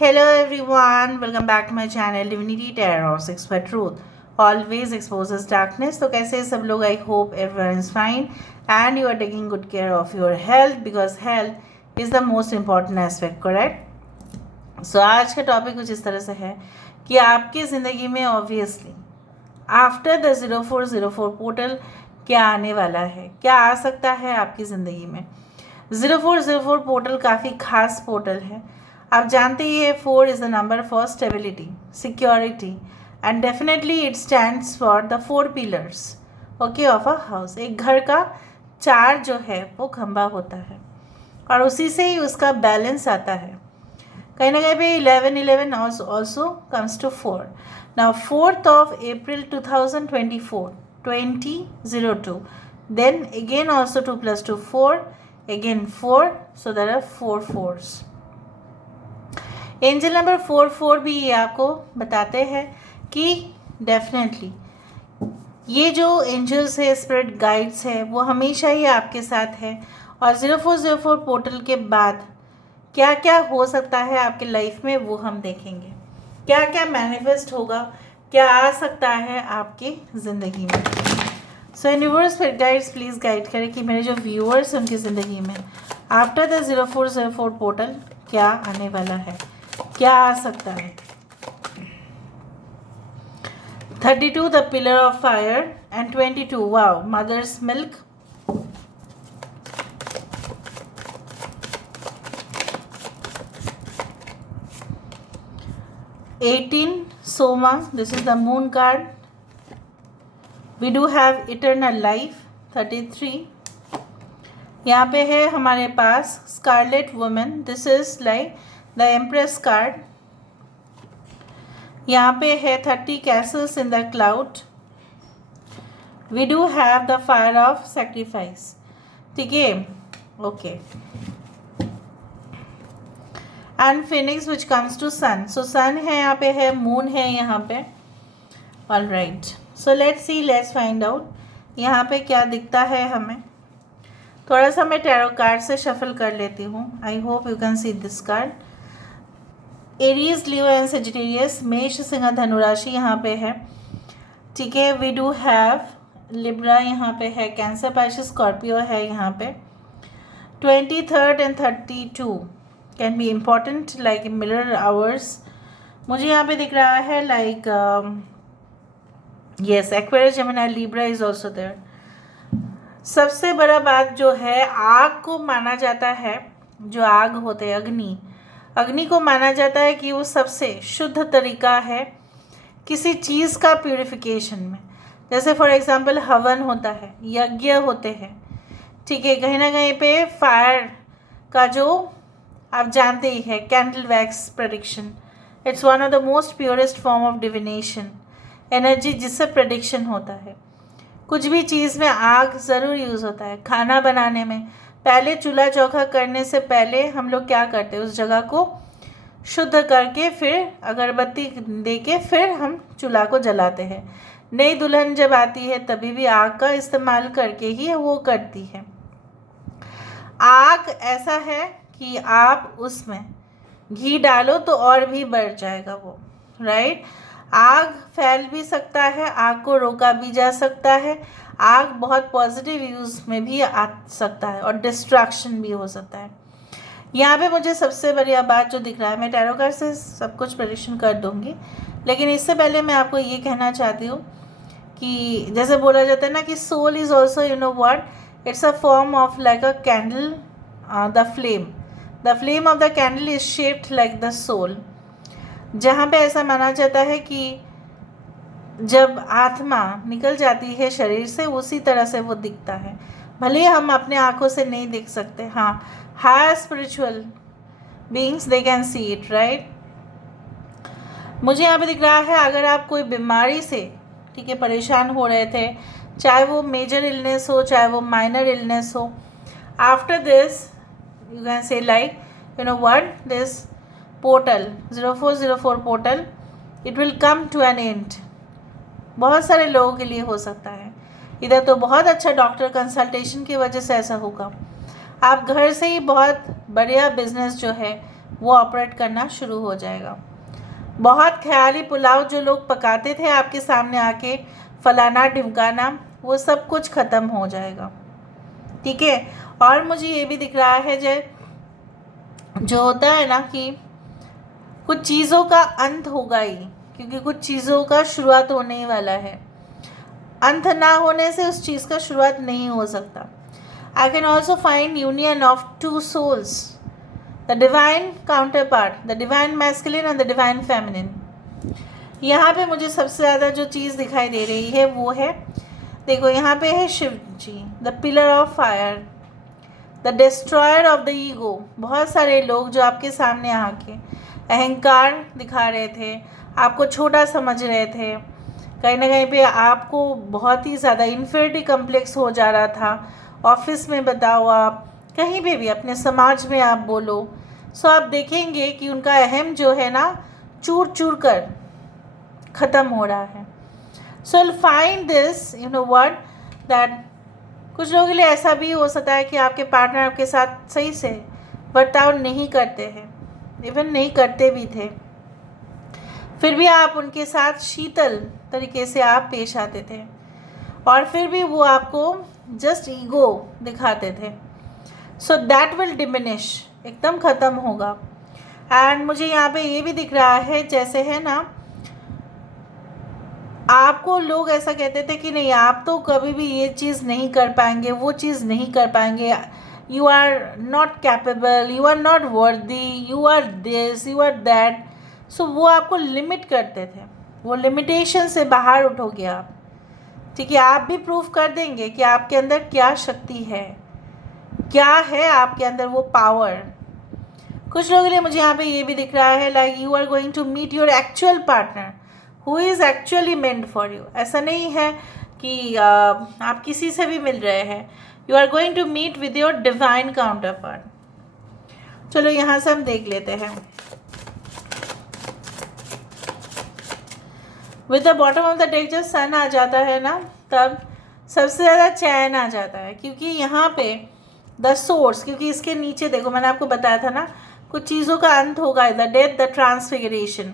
Hello everyone, welcome back to my channel Divinity Tarot 6 for Truth. Always exposes darkness. तो कैसे सब लोग? I hope everyone is fine and you are taking good care of your health because health is the most important aspect, correct? So आज का topic कुछ इस तरह से है कि आपकी ज़िंदगी में ऑब्वियसली आफ्टर द 0404 पोर्टल क्या आने वाला है, क्या आ सकता है आपकी ज़िंदगी में। 0404 पोर्टल काफ़ी खास पोर्टल है। आप जानते ही है 4 is the number for stability, security and definitely it stands for the 4 pillars okay of a house. एक घर का 4 जो है वो खंभा होता है और उसी से ही उसका बैलेंस आता है। कहीं ना कहीं पे 11 also comes to 4। Now 4th of April 2024 2002, then again also 2 plus 2 4, again 4, so there are 4 4s। Angel number 44 भी ये आपको बताते हैं कि डेफिनेटली ये जो एंजल्स है, स्पिरिट गाइड्स है, वो हमेशा ही आपके साथ है। और 0404 पोर्टल के बाद क्या क्या हो सकता है आपके लाइफ में वो हम देखेंगे। क्या क्या मैनिफेस्ट होगा, क्या आ सकता है आपकी ज़िंदगी में। सो universe spirit guides please guide करें कि मेरे जो व्यूअर्स हैं उनकी ज़िंदगी में आफ्टर द 0404 पोर्टल क्या आने वाला है, क्या आ सकता है। 32 the pillar of fire and 22 wow mother's milk. 18 Soma, this is the moon card. We do have eternal life 33। यहाँ पे है हमारे पास scarlet women, this is like the empress card. यहाँ पे है 30 castles in the cloud. We do have the fire of sacrifice, ठीक है, okay. And phoenix which comes to sun, so sun है यहाँ पे, है मून है यहाँ पे। All right, so let's see, let's find out यहाँ पे क्या दिखता है हमें। थोड़ा सा मैं टैरो कार्ड से शफल कर लेती हूँ। I hope you can see this card. Aries, Leo and Sagittarius, मेष, सिंह, धनु राशि यहाँ पे है, ठीक है। वी डू हैव लिब्रा यहाँ पे है, कैंसर, पाइसेस, स्कॉर्पियो है यहाँ पे। 23rd and 32 can be important like mirror hours. मुझे यहाँ पे दिख रहा है like yes, Aquarius, Gemini, Libra is also there. सबसे बड़ा बात जो है, आग को माना जाता है, जो आग होते हैं अग्नि को माना जाता है कि वो सबसे शुद्ध तरीका है किसी चीज़ का प्यूरिफिकेशन में। जैसे फॉर एग्जांपल हवन होता है, यज्ञ होते हैं, ठीक है। कहीं ना कहीं पे फायर का जो आप जानते ही है, candle wax prediction, it's one of the most purest form of divination energy जिससे प्रेडिक्शन होता है। कुछ भी चीज़ में आग ज़रूर यूज़ होता है। खाना बनाने में पहले चूल्हा चौका करने से पहले हम लोग क्या करते हैं, उस जगह को शुद्ध करके फिर अगरबत्ती दे के फिर हम चूल्हा को जलाते हैं। नई दुल्हन जब आती है तभी भी आग का इस्तेमाल करके ही वो करती है। आग ऐसा है कि आप उसमें घी डालो तो और भी बढ़ जाएगा वो, राइट। आग फैल भी सकता है, आग को रोका भी जा सकता है। आग बहुत पॉजिटिव यूज़ में भी आ सकता है और डिस्ट्रैक्शन भी हो सकता है। यहाँ पे मुझे सबसे बढ़िया बात जो दिख रहा है, मैं टैरो कार्ड से सब कुछ प्रेडिक्शन कर दूँगी, लेकिन इससे पहले मैं आपको ये कहना चाहती हूँ कि जैसे बोला जाता है ना कि soul is also, you know what, it's a form of like a candle, the flame of the candle is shaped like the soul. जहाँ पे ऐसा माना जाता है कि जब आत्मा निकल जाती है शरीर से उसी तरह से वो दिखता है, भले हम अपने आँखों से नहीं देख सकते। हाँ, higher spiritual beings they can see it, right. मुझे यहाँ पे दिख रहा है अगर आप कोई बीमारी से, ठीक है, परेशान हो रहे थे, चाहे वो मेजर इलनेस हो चाहे वो माइनर इलनेस हो, after this you can say like, you know what, this portal 0404 portal, it will come to an end. बहुत सारे लोगों के लिए हो सकता है, इधर तो बहुत अच्छा डॉक्टर कंसल्टेशन की वजह से ऐसा होगा। आप घर से ही बहुत बढ़िया बिजनेस जो है वो ऑपरेट करना शुरू हो जाएगा। बहुत ख्याली पुलाव जो लोग पकाते थे आपके सामने आके, फलाना ढिमकाना, वो सब कुछ ख़त्म हो जाएगा। ठीक है। और मुझे ये भी दिख रहा है जो होता है ना कि कुछ चीज़ों का अंत होगा ही, क्योंकि कुछ चीज़ों का शुरुआत होने ही वाला है। अंत ना होने से उस चीज़ का शुरुआत नहीं हो सकता। I can also find union of two souls, the divine counterpart, the divine masculine and the divine feminine. यहाँ पे मुझे सबसे ज़्यादा जो चीज़ दिखाई दे रही है वो है, देखो यहाँ पे है Shiv ji, the pillar of fire, the destroyer of the ego. बहुत सारे लोग जो आपके सामने आके अहंकार दिखा रहे थे, आपको छोटा समझ रहे थे, कहीं ना कहीं पे आपको बहुत ही ज़्यादा इन्फीरियरिटी कम्प्लेक्स हो जा रहा था। ऑफिस में बताओ, आप कहीं पे भी अपने समाज में आप बोलो, सो आप देखेंगे कि उनका अहम जो है ना चूर चूर कर ख़त्म हो रहा है। So will find this, you know what, that कुछ लोगों के लिए ऐसा भी हो सकता है कि आपके पार्टनर आपके साथ सही से बर्ताव नहीं करते हैं, इवन नहीं करते भी थे, फिर भी आप उनके साथ शीतल तरीके से आप पेश आते थे, और फिर भी वो आपको जस्ट ईगो दिखाते थे। सो दैट विल डिमिनिश, एकदम ख़त्म होगा। एंड मुझे यहाँ पे ये भी दिख रहा है, जैसे है ना, आपको लोग ऐसा कहते थे कि नहीं आप तो कभी भी ये चीज़ नहीं कर पाएंगे, वो चीज़ नहीं कर पाएंगे, you are not capable, you are not worthy, you are this, you are that. So वो आपको लिमिट करते थे, वो लिमिटेशन से बाहर उठोगे आप। ठीक है, आप भी प्रूफ कर देंगे कि आपके अंदर क्या शक्ति है, क्या है आपके अंदर वो पावर। कुछ लोगों के लिए मुझे यहाँ पे ये भी दिख रहा है, like you are going to meet your actual partner who is actually meant for you. ऐसा नहीं है कि आप किसी से भी मिल रहे हैं, you are going to meet with your divine counterpart. चलो यहाँ से हम देख लेते हैं। With the bottom of the deck जब सन आ जाता है ना, तब सबसे ज़्यादा चैन आ जाता है, क्योंकि यहाँ पे द सोर्स, क्योंकि इसके नीचे देखो मैंने आपको बताया था ना, कुछ चीज़ों का अंत होगा, द डेथ, द ट्रांसफिगरेशन।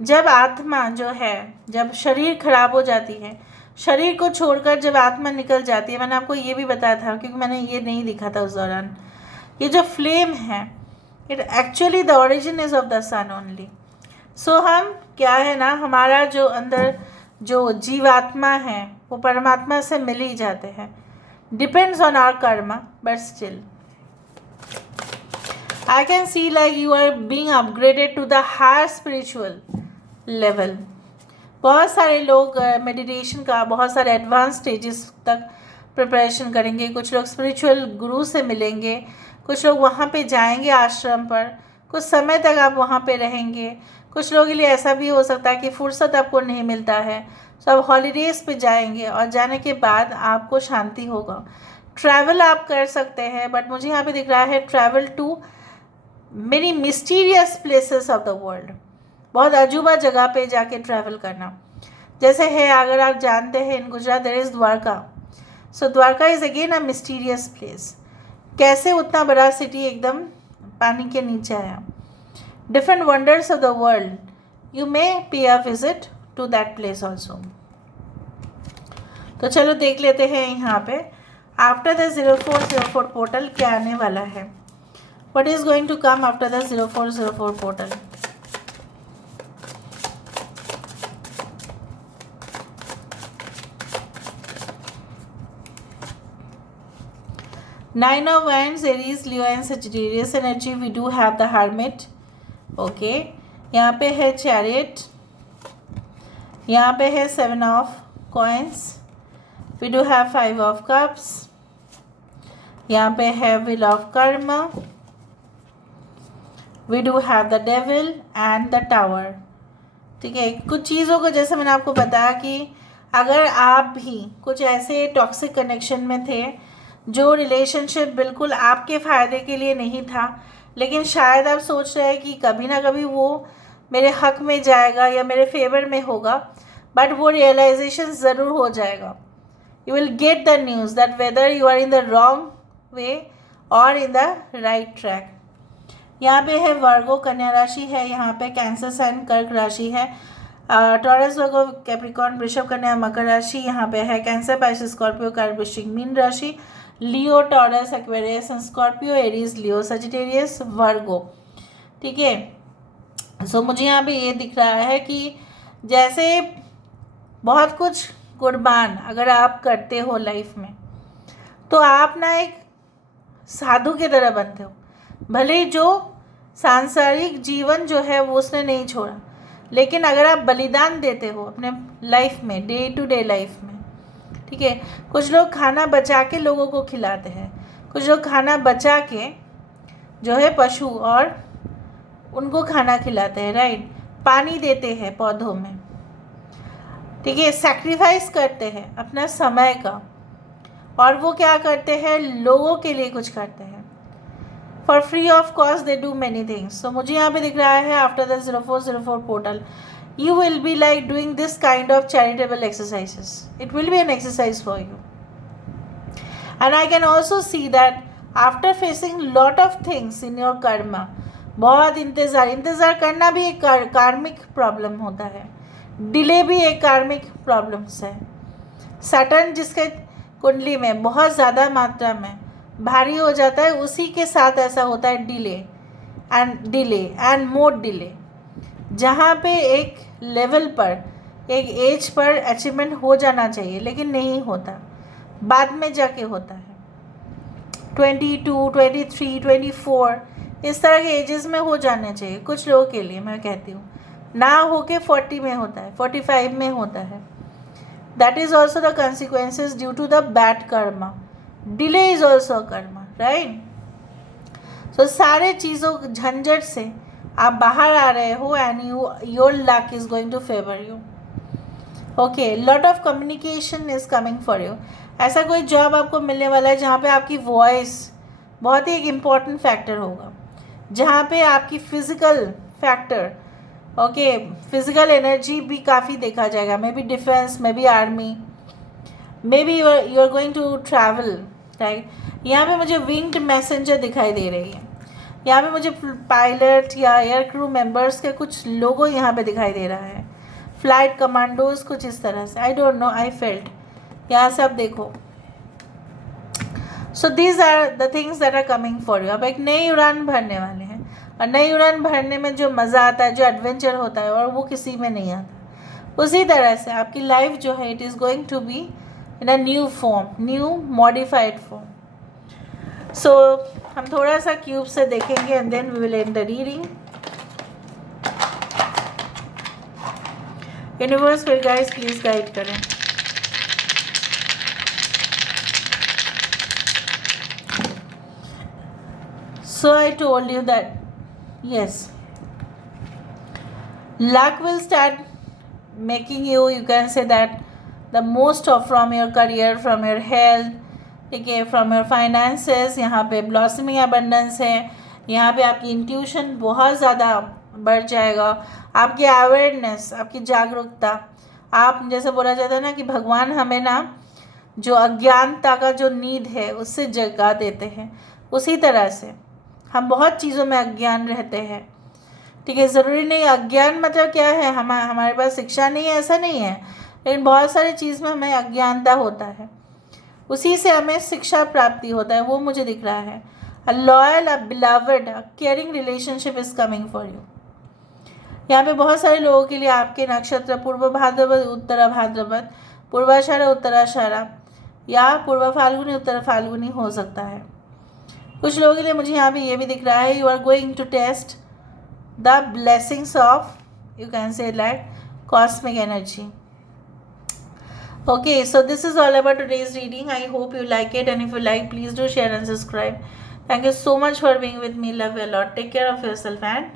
जब आत्मा जो है, जब शरीर खराब हो जाती है, शरीर को छोड़कर जब आत्मा निकल जाती है, मैंने आपको ये भी बताया था, क्योंकि मैंने ये नहीं दिखा था उस दौरान, ये जो फ्लेम है, it actually the origin is of the sun only. So हम क्या है ना, हमारा जो अंदर जो जीवात्मा है वो परमात्मा से मिल ही जाते हैं, depends on our karma, but still I can see like you are being upgraded to the higher spiritual level. बहुत सारे लोग मेडिटेशन का बहुत सारे एडवांस स्टेजेस तक प्रिपरेशन करेंगे, कुछ लोग स्पिरिचुअल गुरु से मिलेंगे, कुछ लोग वहाँ पे जाएंगे आश्रम पर, कुछ समय तक आप वहाँ पे रहेंगे। कुछ लोगों के लिए ऐसा भी हो सकता है कि फुर्सत आपको नहीं मिलता है, तो आप हॉलीडेज़ पे जाएंगे, और जाने के बाद आपको शांति होगा। ट्रैवल आप कर सकते हैं, बट मुझे यहाँ पे दिख रहा है travel to many mysterious places of the world, बहुत अजूबा जगह पे जाके ट्रैवल करना। जैसे है, अगर आप जानते हैं, in Gujarat there is Dwarka. So Dwarka is again a mysterious place. कैसे उतना बड़ा सिटी एकदम पानी के नीचे आया। Different wonders of the world, you may pay a visit to that place also. तो चलो देख लेते हैं यहाँ पे आफ्टर द 0404 पोर्टल क्या आने वाला है। What is going to come after the 0404 portal? Nine of Wands, Aries, Leo and Sagittarius energy. We do have the Hermit. Okay. यहाँ पे है Chariot. यहाँ पे है 7 of Coins. We do have 5 of Cups. यहाँ पे है Wheel of Karma. We do have the Devil and the Tower. ठीक है, कुछ चीज़ों को जैसे मैंने आपको बताया कि अगर आप भी कुछ ऐसे टॉक्सिक कनेक्शन में थे जो रिलेशनशिप बिल्कुल आपके फ़ायदे के लिए नहीं था, लेकिन शायद आप सोच रहे हैं कि कभी ना कभी वो मेरे हक में जाएगा या मेरे फेवर में होगा, बट वो रियलाइजेशन ज़रूर हो जाएगा। You will get the news that whether you are in the wrong way और इन द राइट ट्रैक। यहाँ पे है वर्गो कन्या राशि है, यहाँ पे कैंसर साइन कर्क राशि है, टॉरस वर्गो कैप्रिकॉर्न वृषभ कन्या मकर राशि, यहाँ पे है कैंसर पाइसेस स्कॉर्पियो कर्क वृश्चिक मीन राशि, Leo Taurus Aquarius Scorpio Aries Leo Sagittarius Virgo. ठीक है, सो मुझे यहाँ पे ये दिख रहा है कि जैसे बहुत कुछ कुर्बान अगर आप करते हो लाइफ में तो आप ना एक साधु की तरह बनते हो। भले जो सांसारिक जीवन जो है वो उसने नहीं छोड़ा, लेकिन अगर आप बलिदान देते हो अपने लाइफ में, डे टू डे लाइफ में, ठीक है। कुछ लोग खाना बचा के लोगों को खिलाते हैं, कुछ लोग खाना बचा के जो है पशु और उनको खाना खिलाते हैं, राइट। पानी देते हैं पौधों में, ठीक है। सैक्रिफाइस करते हैं अपना समय का, और वो क्या करते हैं, लोगों के लिए कुछ करते हैं। For free of cost they do many things. तो मुझे यहाँ पे दिख रहा है after the 0404 portal you will be like doing this kind of charitable exercises. It will be an exercise for you. And I can also see that after facing lot of things in your karma, बहुत इंतज़ार करना भी एक कार्मिक problem होता है, delay भी एक कार्मिक प्रॉब्लम्स है। सैटर्न जिसके कुंडली में बहुत ज़्यादा मात्रा में भारी हो जाता है, उसी के साथ ऐसा होता है डिले एंड मोर डिले। जहाँ पे एक लेवल पर, एक एज पर अचीवमेंट हो जाना चाहिए लेकिन नहीं होता, बाद में जाके होता है। 22, 23, 24 इस तरह के एजेस में हो जाने चाहिए कुछ लोगों के लिए, मैं कहती हूँ। ना हो के 40 में होता है, 45 में होता है। That is also the consequences due to the bad karma. Delay is also karma, right. So सारे चीज़ों झंझट से आप बाहर आ रहे हो and your luck is going to favour you. Okay, lot of communication is coming for you. ऐसा कोई जॉब आपको मिलने वाला है जहाँ पे आपकी वॉइस बहुत ही एक इम्पॉर्टेंट फैक्टर होगा, जहाँ पे आपकी physical factor, okay, physical energy भी काफ़ी देखा जाएगा। May be defence, may be army, may be you are going to travel, right. यहाँ पे मुझे विंग्ड मैसेंजर दिखाई दे रही है, यहाँ पे मुझे पायलट या एयर क्रू मेंबर्स के कुछ लोगों यहाँ पे दिखाई दे रहा है, फ्लाइट कमांडोज कुछ इस तरह से, I don't know, I felt. यहाँ से आप देखो। So these are the things that are coming for you. आप एक नई उड़ान भरने वाले हैं, और नई उड़ान भरने में जो मज़ा आता है, जो एडवेंचर होता है, और वो किसी में नहीं आता। उसी तरह से आपकी लाइफ जो है, it is going to be in a new form, new modified form. So हम थोड़ा सा क्यूब से देखेंगे and then we will end the reading. Universe फिर गाइस प्लीज गाइड करें। So I told you that yes, luck will start making you can say that the most of from your career, from your health, ठीक है, from your finances. यहाँ पे blossoming abundance है, यहाँ पे आपकी intuition बहुत ज़्यादा बढ़ जाएगा, आपकी अवेयरनेस, आपकी जागरूकता। आप जैसे बोला जाता है ना कि भगवान हमें ना जो अज्ञानता का जो नींद है उससे जगा देते हैं, उसी तरह से हम बहुत चीज़ों में अज्ञान रहते हैं, ठीक है। ज़रूरी नहीं अज्ञान मतलब क्या है, हमारे पास शिक्षा नहीं है, ऐसा नहीं है, लेकिन बहुत सारी चीज़ में हमें अज्ञानता होता है, उसी से हमें शिक्षा प्राप्ति होता है, वो मुझे दिख रहा है। अ loyal, a beloved, a caring relationship is coming for you. यहाँ पे बहुत सारे लोगों के लिए आपके नक्षत्र पूर्व भाद्रपद, उत्तर भाद्रपद, पूर्वाषाढ़ा, उत्तराषाढ़ा या पूर्व फाल्गुनी, उत्तर फाल्गुनी हो सकता है। कुछ लोगों के लिए मुझे यहाँ पे ये भी दिख रहा है, you are going to test the blessings of, you can say like cosmic energy. Okay, so this is all about today's reading. I hope you like it, and if you like, please do share and subscribe. Thank you so much for being with me. Love you a lot. Take care of yourself and